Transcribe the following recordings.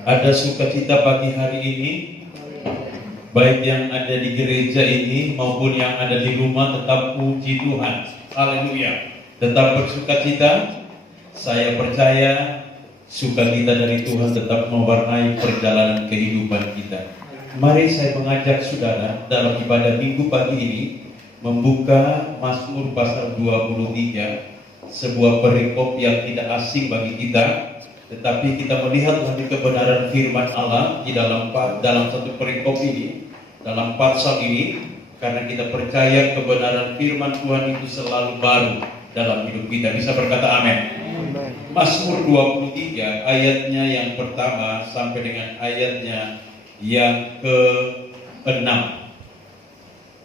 Ada sukacita pagi hari ini, baik yang ada di gereja ini maupun yang ada di rumah. Tetap puji Tuhan, haleluya. Tetap bersukacita. Saya percaya sukacita dari Tuhan tetap mewarnai perjalanan kehidupan kita. Mari saya mengajak saudara dalam ibadah minggu pagi ini membuka Mazmur pasal 23, sebuah perikop yang tidak asing bagi kita. Tetapi kita melihat lagi kebenaran firman Allah di dalam satu perikop ini, dalam pasal ini, karena kita percaya kebenaran firman Tuhan itu selalu baru dalam hidup kita. Bisa berkata amin. Mazmur 23 ayatnya yang pertama sampai dengan ayatnya yang ke-6.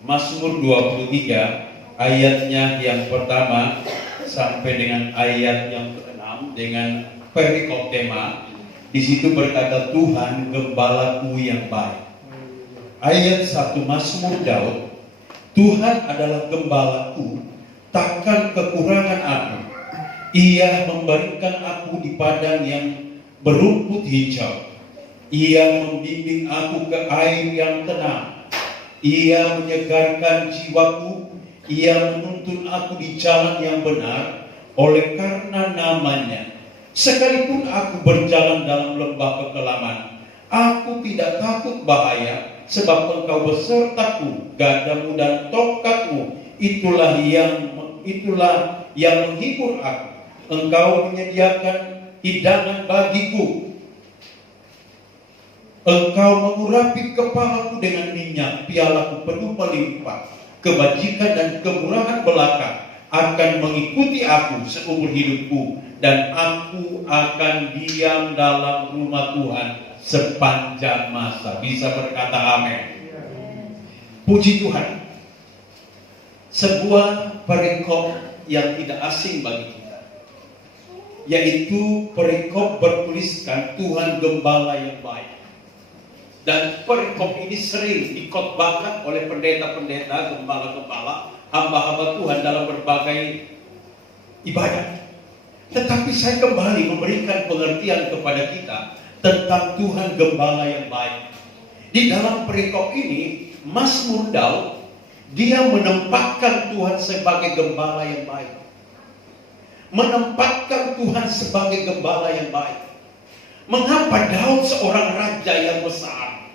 Mazmur 23 ayatnya yang pertama sampai dengan ayat yang ke-6 dengan perikop tema. Di situ berkata, Tuhan gembalaku yang baik. Ayat 1 Mazmur Daud, Tuhan adalah gembalaku, takkan kekurangan aku. Ia memberikan aku di padang yang berumput hijau. Ia membimbing aku ke air yang tenang. Ia menyegarkan jiwaku. Ia menuntun aku di jalan yang benar oleh karena namanya. Sekalipun aku berjalan dalam lembah kekelaman, aku tidak takut bahaya, sebab Engkau besertaku, gadamu dan tongkatmu, itulah yang menghibur aku. Engkau menyediakan hidangan bagiku. Engkau mengurapi kepalaku dengan minyak, pialaku penuh melimpah. Kebajikan dan kemurahan belaka akan mengikuti aku seumur hidupku, dan aku akan diam dalam rumah Tuhan sepanjang masa. Bisa berkata amin. Puji Tuhan. Sebuah perikop yang tidak asing bagi kita, yaitu perikop bertuliskan Tuhan gembala yang baik. Dan perikop ini sering dikhotbahkan oleh pendeta-pendeta, gembala-gembala, hamba-hamba Tuhan dalam berbagai ibadah. Tetapi saya kembali memberikan pengertian kepada kita tentang Tuhan gembala yang baik. Di dalam perikop ini, Mazmur Daud, dia menempatkan Tuhan sebagai gembala yang baik. Menempatkan Tuhan sebagai gembala yang baik. Mengapa Daud seorang raja yang besar,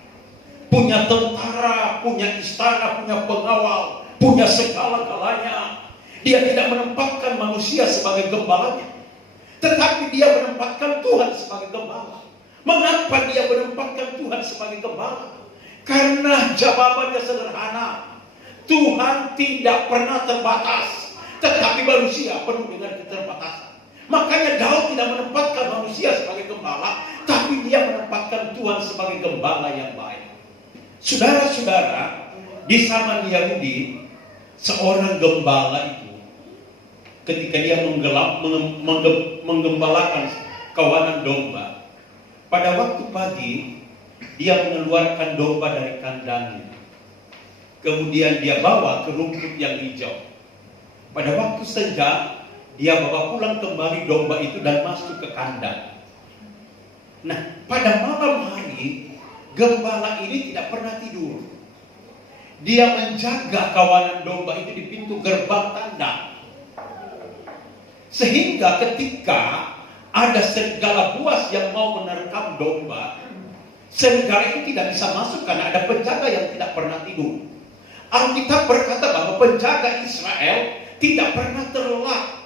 punya tentara, punya istana, punya pengawal, punya segala-galanya, dia tidak menempatkan manusia sebagai gembalanya, tetapi dia menempatkan Tuhan sebagai gembala. Mengapa dia menempatkan Tuhan sebagai gembala? Karena jawabannya sederhana. Tuhan tidak pernah terbatas, tetapi manusia penuh dengan keterbatasan. Makanya Daud tidak menempatkan manusia sebagai gembala, tapi dia menempatkan Tuhan sebagai gembala yang baik. Saudara-saudara, di zaman Yahudi, seorang gembala itu ketika dia menggembalakan kawanan domba, pada waktu pagi dia mengeluarkan domba dari kandangnya, kemudian dia bawa ke rumput yang hijau. Pada waktu senja dia bawa pulang kembali domba itu dan masuk ke kandang. Nah, pada malam hari gembala ini tidak pernah tidur. Dia menjaga kawanan domba itu di pintu gerbang kandang. Sehingga ketika ada serigala buas yang mau menerkam domba, serigala itu tidak bisa masuk karena ada penjaga yang tidak pernah tidur. Alkitab berkata bahwa penjaga Israel tidak pernah terlelap,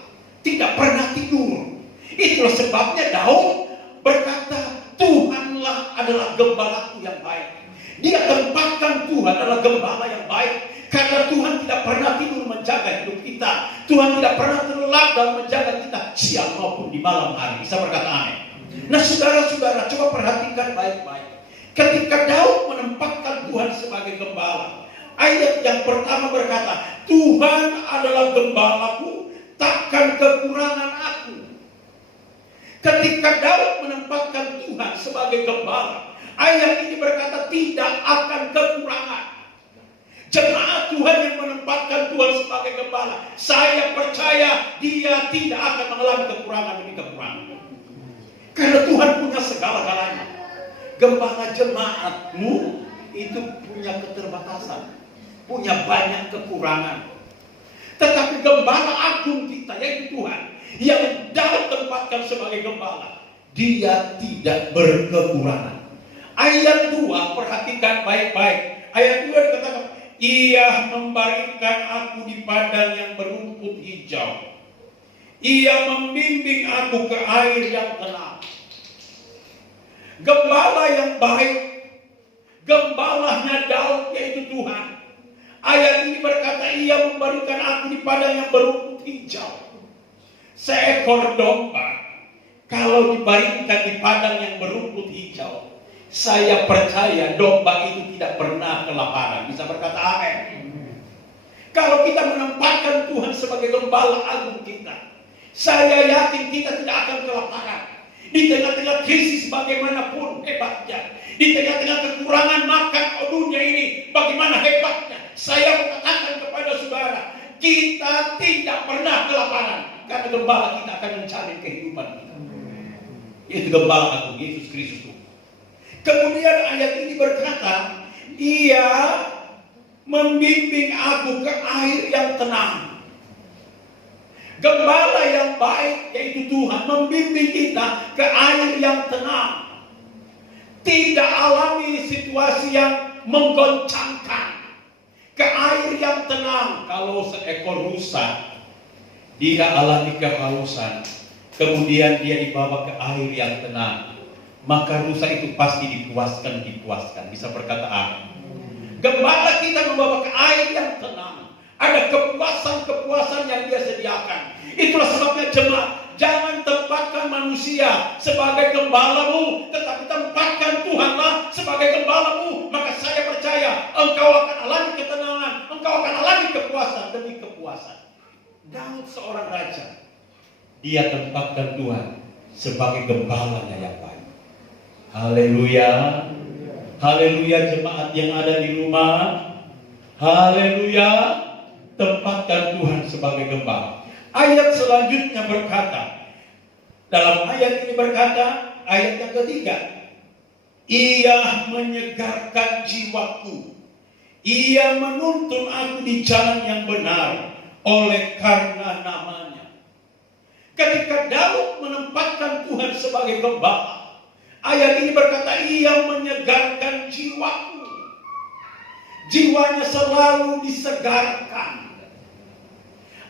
tidak pernah tidur. Itulah sebabnya Daud berkata, Tuhanlah adalah gembalaku yang baik. Dia tempatkan Tuhan adalah gembala yang baik, karena Tuhan tidak pernah tidur menjaga hidup kita. Tuhan tidak pernah terlelap dalam menjaga kita siang maupun di malam hari. Bisa berkata amin. Nah, saudara-saudara, coba perhatikan baik-baik. Ketika Daud menempatkan Tuhan sebagai gembala, ayat yang pertama berkata, Tuhan adalah gembalaku, takkan kekurangan aku. Ketika Daud menempatkan Tuhan sebagai gembala, ayat ini berkata tidak akan kekurangan. Jemaat Tuhan yang menempatkan Tuhan sebagai gembala, saya percaya dia tidak akan mengalami kekurangan demi kekurangan. Karena Tuhan punya segala-galanya. Gembala jemaatmu itu punya keterbatasan, punya banyak kekurangan. Tetapi gembala agung kita, yaitu Tuhan, yang dalam tempatkan sebagai gembala, dia tidak berkekurangan. Ayat 2, perhatikan baik-baik. Ayat 2 dikatakan, ia membaringkan aku di padang yang berumput hijau. Ia membimbing aku ke air yang tenang. Gembala yang baik, gembalanya Daud, yaitu Tuhan. Ayat ini berkata, ia membaringkan aku di padang yang berumput hijau. Seekor domba, kalau dibaringkan di padang yang berumput hijau, saya percaya domba itu tidak pernah kelaparan. Bisa berkata amin. Kalau kita menempatkan Tuhan sebagai gembala agung kita, saya yakin kita tidak akan kelaparan. Di tengah-tengah krisis bagaimanapun hebatnya, di tengah-tengah kekurangan makan dunia ini bagaimana hebatnya, saya mengatakan kepada saudara, kita tidak pernah kelaparan, karena gembala kita akan mencari kehidupan kita. Itu gembala agung Yesus Kristus. Kemudian ayat ini berkata, ia membimbing aku ke air yang tenang. Gembala yang baik, yaitu Tuhan, membimbing kita ke air yang tenang. Tidak alami situasi yang menggoncangkan. Ke air yang tenang. Kalau seekor rusa, dia alami kehausan, kemudian dia dibawa ke air yang tenang, maka rusa itu pasti dipuaskan. Bisa berkata amin. Gembala kita membawa ke air yang tenang. Ada kepuasan yang dia sediakan. Itulah sebabnya jemaat, jangan tempatkan manusia sebagai gembalamu, tetapi tempatkan Tuhanlah sebagai gembalamu. Maka saya percaya engkau akan alami ketenangan, engkau akan alami kepuasan demi kepuasan. Daud seorang raja, dia tempatkan Tuhan sebagai gembalanya yang baik. Haleluya. Haleluya jemaat yang ada di rumah. Haleluya. Tempatkan Tuhan sebagai gembala. Ayat selanjutnya berkata, dalam ayat ini berkata, ayat yang ketiga, ia menyegarkan jiwaku, ia menuntun aku di jalan yang benar oleh karena namanya. Ketika Daud menempatkan Tuhan sebagai gembala, ayat ini berkata, ia menyegarkan jiwaku. Jiwanya selalu disegarkan.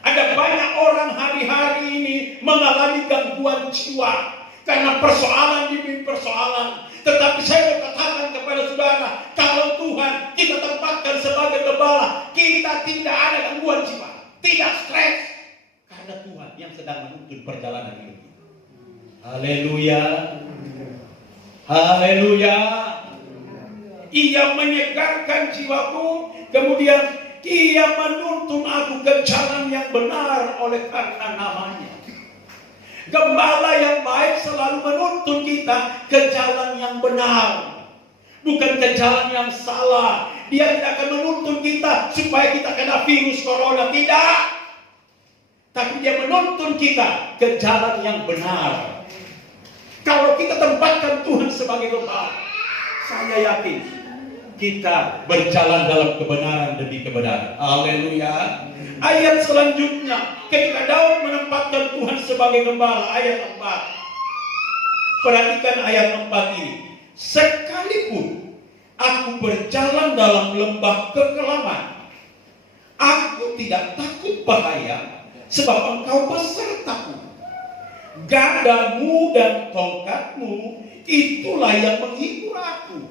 Ada banyak orang hari-hari ini mengalami gangguan jiwa karena persoalan demi persoalan. Tetapi saya mau katakan kepada saudara, kalau Tuhan kita tempatkan sebagai gembala, kita tidak ada gangguan jiwa, tidak stres, karena Tuhan yang sedang menuntun perjalanan hidup kita. Haleluya. Haleluya. Ia menyegarkan jiwaku, kemudian ia menuntun aku ke jalan yang benar oleh karena namanya. Gembala yang baik selalu menuntun kita ke jalan yang benar, bukan ke jalan yang salah. Dia tidak akan menuntun kita supaya kita kena virus corona, tidak. Tapi dia menuntun kita ke jalan yang benar. Kalau kita tempatkan Tuhan sebagai gembala, saya yakin kita berjalan dalam kebenaran demi kebenaran. Haleluya. Ayat selanjutnya, ketika Daud menempatkan Tuhan sebagai gembala, ayat 4. Perhatikan ayat 4 ini. Sekalipun aku berjalan dalam lembah kekelaman, aku tidak takut bahaya, sebab engkau besertaku. Gadamu dan tongkatmu, itulah yang menghibur aku.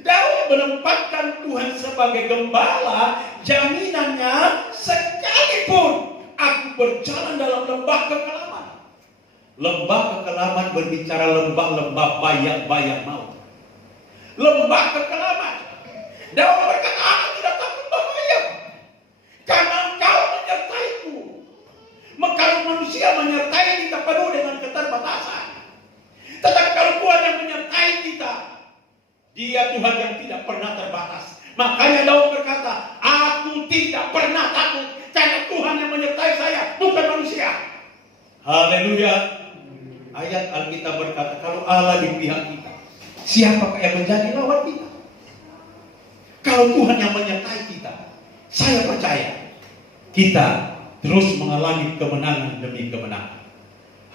Daud menempatkan Tuhan sebagai gembala, jaminannya sekalipun aku berjalan dalam lembah kekelaman. Lembah kekelaman berbicara lembah-lembah bayang-bayang maut. Lembah kekelaman. Daud berkata, aku tidak takut bahaya, karena engkau menyertaiku. Kalau manusia menyertai kita penuh dengan keterbatasan. Tetapi kalau Tuhan yang menyertai kita, Dia Tuhan yang tidak pernah terbatas. Makanya Daud berkata, aku tidak pernah takut, karena Tuhan yang menyertai saya, bukan manusia. Haleluya. Ayat Alkitab berkata, kalau Allah di pihak kita, siapakah yang menjadi lawan kita? Kalau Tuhan yang menyertai kita, saya percaya kita terus mengalami kemenangan demi kemenangan.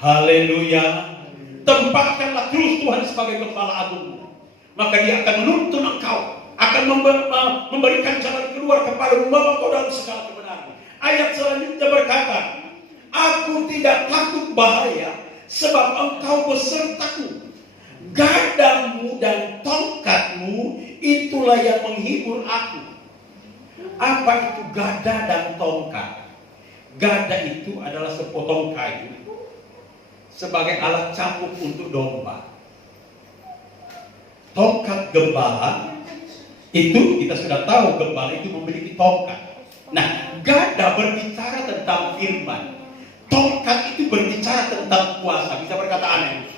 Haleluya. Tempatkanlah terus Tuhan sebagai Gembala Agungmu, maka Dia akan menuntun engkau, akan memberikan jalan keluar kepada membawa engkau dalam segala kebenaran. Ayat selanjutnya berkata, aku tidak takut bahaya, sebab engkau besertaku. Gadamu dan tongkatmu itulah yang menghibur aku. Apa itu gada dan tongkat? Gada itu adalah sepotong kayu sebagai alat cambuk untuk domba. Tongkat gembala itu kita sudah tahu, gembala itu memiliki tongkat. Nah, gada berbicara tentang firman. Tongkat itu berbicara tentang kuasa. Bisa berkata aneh.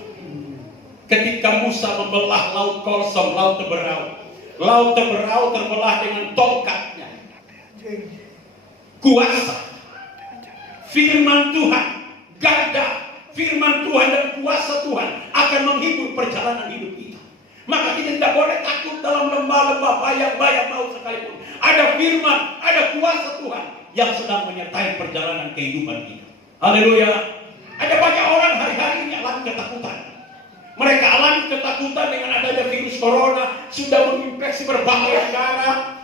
Ketika Musa membelah laut Kosong, laut Teberau terbelah dengan tongkatnya. Kuasa, firman Tuhan, gada, firman Tuhan dan kuasa Tuhan akan menghibur perjalanan hidup kita. Maka kita tidak boleh takut dalam lembah-lembah bayang-bayang maut sekalipun. Ada firman, ada kuasa Tuhan yang sedang menyertai perjalanan kehidupan kita. Haleluya. Ada banyak orang hari-hari ini alami ketakutan. Mereka alami ketakutan dengan adanya virus corona, sudah menginfeksi berbagai negara.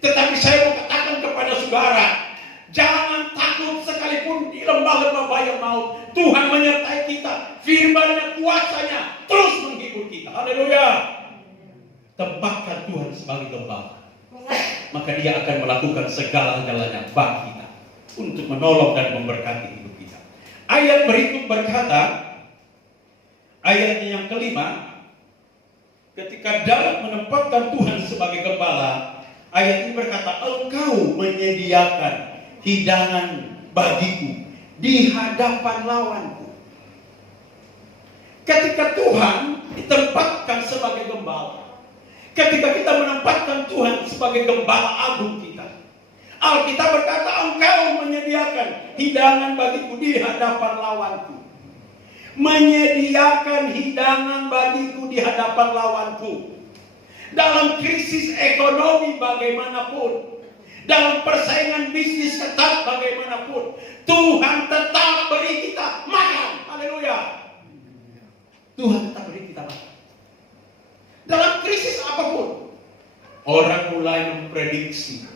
Tetapi saya mau katakan kepada saudara, jangan takut sekalipun di lembah-lembah bayang maut. Tuhan menyertai kita, firman-Nya, kuasanya terus menghibur kita. Haleluya. Tempatkan Tuhan sebagai gembala, maka Dia akan melakukan segala-galanya bagi kita untuk menolong dan memberkati hidup kita. Ayat berikut berkata, ayatnya yang kelima, ketika Daud menempatkan Tuhan sebagai gembala, ayat ini berkata, engkau menyediakan hidangan bagiku di hadapan lawanku. Ketika Tuhan ditempatkan sebagai gembala, ketika kita menempatkan Tuhan sebagai gembala agung kita, Alkitab berkata, engkau menyediakan hidangan bagiku di hadapan lawanku. Menyediakan hidangan bagiku di hadapan lawanku. Dalam krisis ekonomi bagaimanapun, dalam persaingan bisnis ketat bagaimanapun, Tuhan tetap beri kita makan. Haleluya. Tuhan tetap beri kita makan. Dalam krisis apapun, orang mulai memprediksi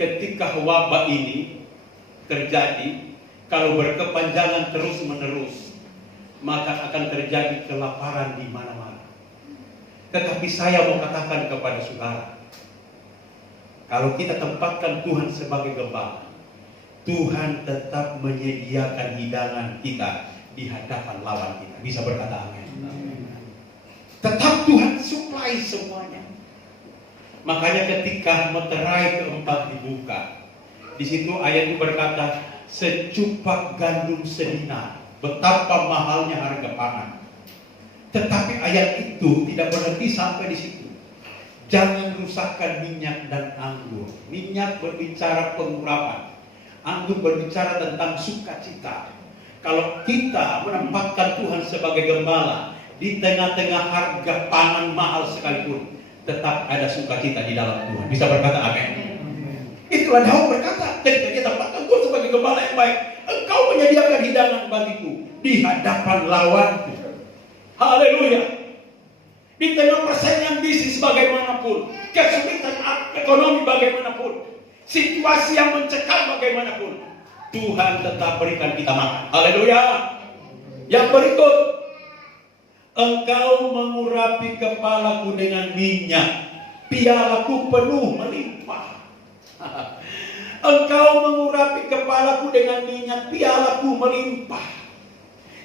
ketika wabah ini terjadi, kalau berkepanjangan terus-menerus, maka akan terjadi kelaparan di mana-mana. Tetapi saya mau katakan kepada saudara, kalau kita tempatkan Tuhan sebagai gembala, Tuhan tetap menyediakan hidangan kita di hadapan lawan kita. Bisa berkata amin. Tetap Tuhan supply semuanya. Makanya ketika meterai keempat dibuka, di situ ayat itu berkata, secupak gandum sedinar, betapa mahalnya harga pangan. Tetapi ayat itu tidak berhenti sampai di situ. Jangan rusakkan minyak dan anggur. Minyak berbicara pengurapan, anggur berbicara tentang sukacita. Kalau kita menempatkan Tuhan sebagai gembala, di tengah-tengah harga pangan mahal sekalipun, tetap ada sukacita di dalam Tuhan. Bisa berkata amin. Itulah Daud berkata, ketika dia tempatkan Tuhan sebagai gembala yang baik, engkau menyediakan hidangan bagiku di hadapan lawanku. Haleluya. Di tengah persaingan bisnis bagaimanapun, kesulitan ekonomi bagaimanapun, situasi yang mencekam bagaimanapun, Tuhan tetap berikan kita makan. Haleluya. Yang berikut, engkau mengurapi kepalaku dengan minyak, pialaku penuh melimpah. Engkau mengurapi kepalaku dengan minyak, pialaku melimpah.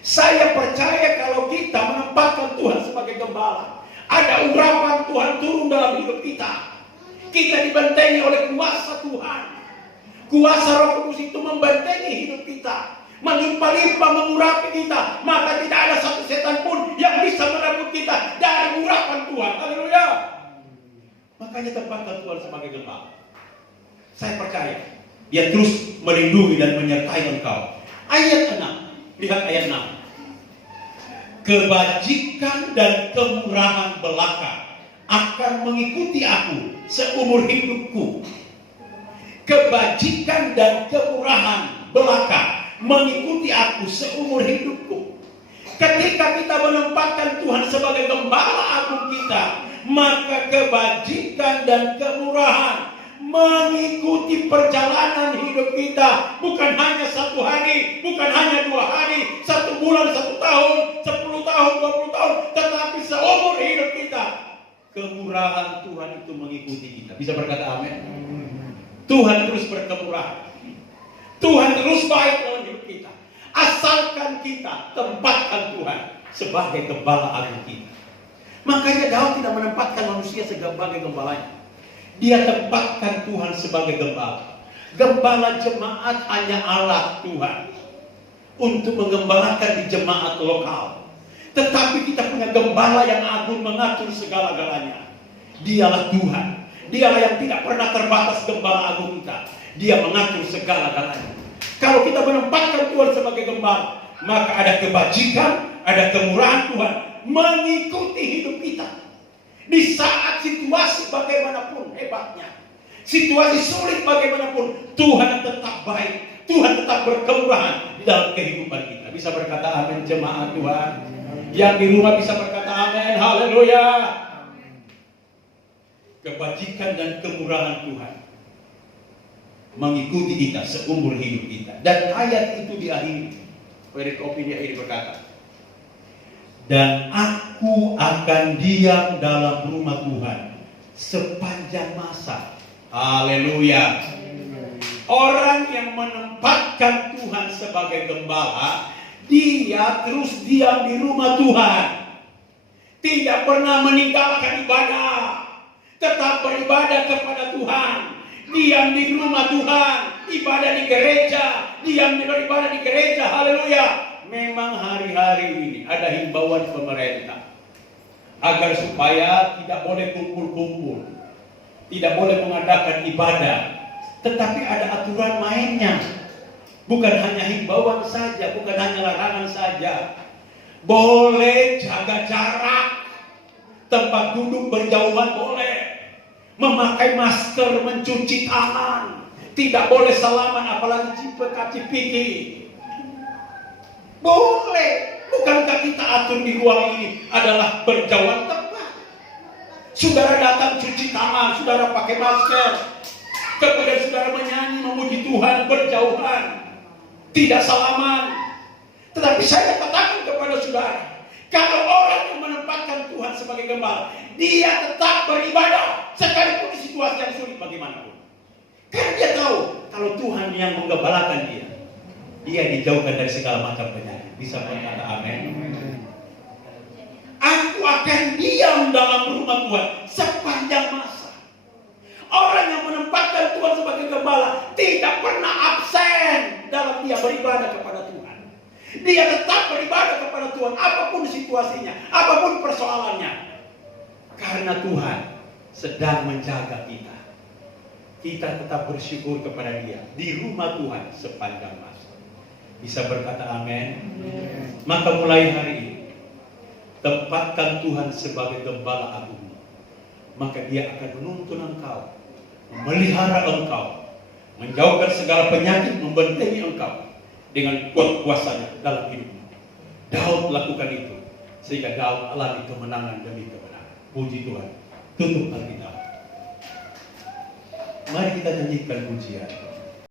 Saya percaya kalau kita menempatkan Tuhan sebagai gembala, ada urapan Tuhan turun dalam hidup kita. Kita dibentengi oleh kuasa Tuhan. Kuasa Roh Kudus itu membentengi hidup kita, melimpah-limpah mengurapi kita. Maka tidak ada satu setan pun yang bisa merebut kita dari urapan Tuhan. Haleluya. Makanya tempatkan Tuhan sebagai gembala. Saya percaya Dia terus melindungi dan menyertai engkau. Ayat 6. Lihat ayat 6. kebajikan dan kemurahan belaka akan mengikuti aku seumur hidupku. Kebajikan dan kemurahan belaka mengikuti aku seumur hidupku. Ketika kita menempatkan Tuhan sebagai gembala agung kita, maka kebajikan dan kemurahan mengikuti perjalanan hidup kita. Bukan hanya 1 hari, bukan hanya 2 hari, 1 bulan, 1 tahun, 10 tahun, 20 tahun, tetapi seumur hidup kita. Kemurahan Tuhan itu mengikuti kita. Bisa berkata amin? Tuhan terus berkemurahan. Tuhan terus baik dalam hidup kita. Asalkan kita tempatkan Tuhan sebagai gembala agung kita. Makanya Daud tidak menempatkan manusia sebagai gembalanya. Dia tempatkan Tuhan sebagai gembala. Gembala jemaat hanya alat Tuhan untuk menggembalakan di jemaat lokal. Tetapi kita punya gembala yang agung mengatur segala-galanya. Dialah Tuhan. Dialah yang tidak pernah terbatas, gembala agung kita. Dia mengatur segala-galanya. Kalau kita menempatkan Tuhan sebagai gembala, maka ada kebajikan, ada kemurahan Tuhan mengikuti hidup kita. Di saat situasi bagaimanapun hebatnya, situasi sulit bagaimanapun, Tuhan tetap baik. Tuhan tetap berkemurahan di dalam kehidupan kita. Bisa berkata amin jemaat Tuhan. Yang di rumah bisa berkata amin. Haleluya. Kebajikan dan kemurahan Tuhan mengikuti kita seumur hidup kita. Dan ayat itu diakhiri. Perikop ini akhir berkata, dan aku akan diam dalam rumah Tuhan sepanjang masa. Haleluya. Orang yang menempatkan Tuhan sebagai gembala, dia terus diam di rumah Tuhan. Tidak pernah meninggalkan ibadah, tetap beribadah kepada Tuhan. Diam di rumah Tuhan, ibadah di gereja, diam beribadah di gereja. Haleluya. Memang hari-hari ini ada himbauan pemerintah agar supaya tidak boleh kumpul-kumpul, tidak boleh mengadakan ibadah, tetapi ada aturan mainnya. Bukan hanya himbauan saja, bukan hanya larangan saja. Boleh jaga jarak, tempat duduk berjauhan boleh, memakai masker, mencuci tangan, tidak boleh salaman, apalagi cipika-cipiki. Boleh. Bukankah kita atur di ruang ini adalah berjauhan tempat? Saudara datang cuci tangan, saudara pakai masker, kemudian saudara menyanyi memuji Tuhan berjauhan, tidak salaman. Tetapi saya katakan kepada saudara, kalau orang yang menempatkan Tuhan sebagai gembala, dia tetap beribadah sekalipun di situasi yang sulit bagaimanapun. Karena dia tahu kalau Tuhan yang menggembalakan dia dijauhkan dari segala macam penyakit. Bisa berkata amin. Aku akan diam dalam rumah Tuhan sepanjang masa. Orang yang menempatkan Tuhan sebagai gembala tidak pernah absen dalam dia beribadah kepada Tuhan. Dia tetap beribadah kepada Tuhan apapun situasinya, apapun persoalannya. Karena Tuhan sedang menjaga kita. Kita tetap bersyukur kepada Dia di rumah Tuhan sepanjang masa. Bisa berkata amin. Maka mulai hari ini tempatkan Tuhan sebagai gembala agung. Maka Dia akan menuntun engkau, memelihara engkau, menjauhkan segala penyakit, membentengi engkau dengan kuasa-Nya dalam hidupmu. Daud lakukan itu sehingga Daud alami kemenangan demi kemenangan. Puji Tuhan. Tutup Alkitab. Mari kita nyanyikan pujian.